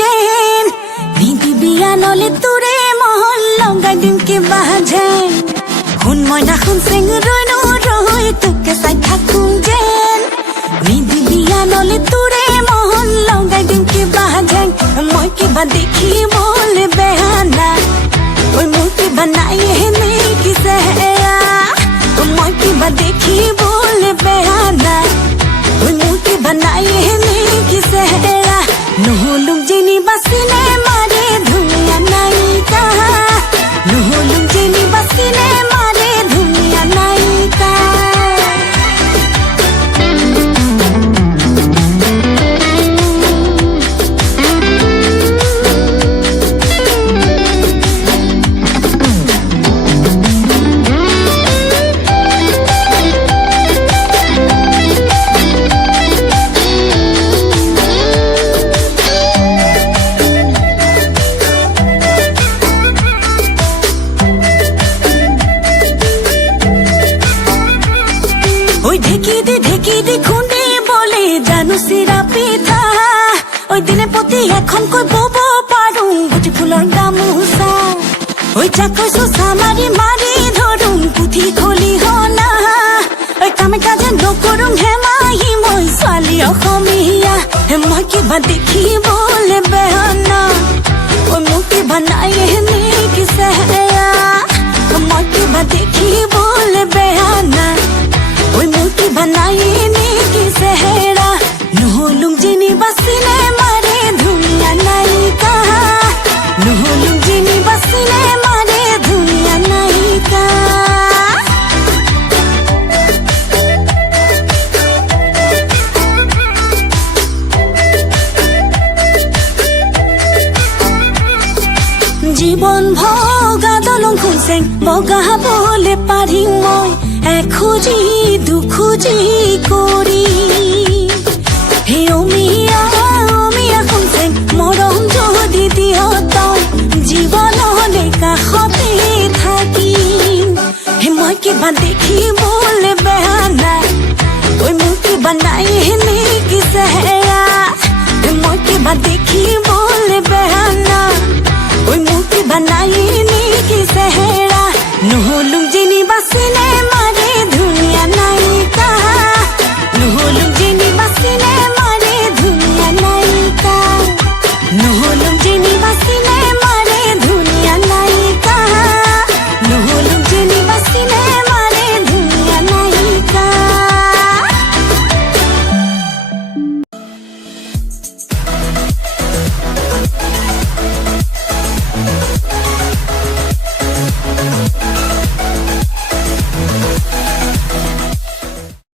যেন নিদি বিয়া নলে তোৰে মহল লগাই দিম কিবা যেন শুন মই নাশুন চেং ৰৈ নৰৈ তোকে চাই থাকোঁ যেন নিদি বিয়া নলে তোৰে মহল লগাই দিম কিবা যেন মই কিবা দেখিবলৈ বেয়া নাই ঐ মোৰ কিবা নাই হেনে কিছে মই কিবা দেখিবলৈ বেয়া নাই ঐ মোৰ কিবা নাই হেনে কিছে নহলুম যেনিবা চিনেমাৰে ধুনীয়া নায়িকা নহলুম যেনিবা চিনেমাৰে ধুনীয়া নায়িকা ঢেকি দি খুন্দি বলে জানো চিৰা পিঠা ঐ দিনে প্ৰতি এখনকৈ বব পাৰোঁ গুটি ফুলৰ গামোচা ঐ যাকৈ চোচা মাৰি মাৰি ধৰোঁ পুথি খলিহনা ঐ কামে কাজে নকৰোঁ হেমাহি মই ছোৱালী অসমীয়া মই কিবা দেখিবলৈ বেয়া না ঐ মোৰ কিবা নাই হেনে কিছে মই কিবা দেখিবলৈ বেয়া না ঐ মোৰ কিবা নাই এনে কিছে নহলুম যেনিবা চিনেমাৰে ধুনীয়া নায়িকা নহলুম যেনিবা চিনেমাৰে ধুনীয়া নায়িকা জীৱন ভগা দলং খুনচেং বগাবলৈ পাৰিম মই এখোজি দুখোজি কৰি হে অমিয়া অমিয়া খুনচেং মৰম যদি দিয় তই জীৱনলৈ কাষতে থাকিম হে মই কিবা দেখিবলৈ বেয়া নাই ঐ মোৰ কিবা নাই হেনে কিছে মই কিবা দেখি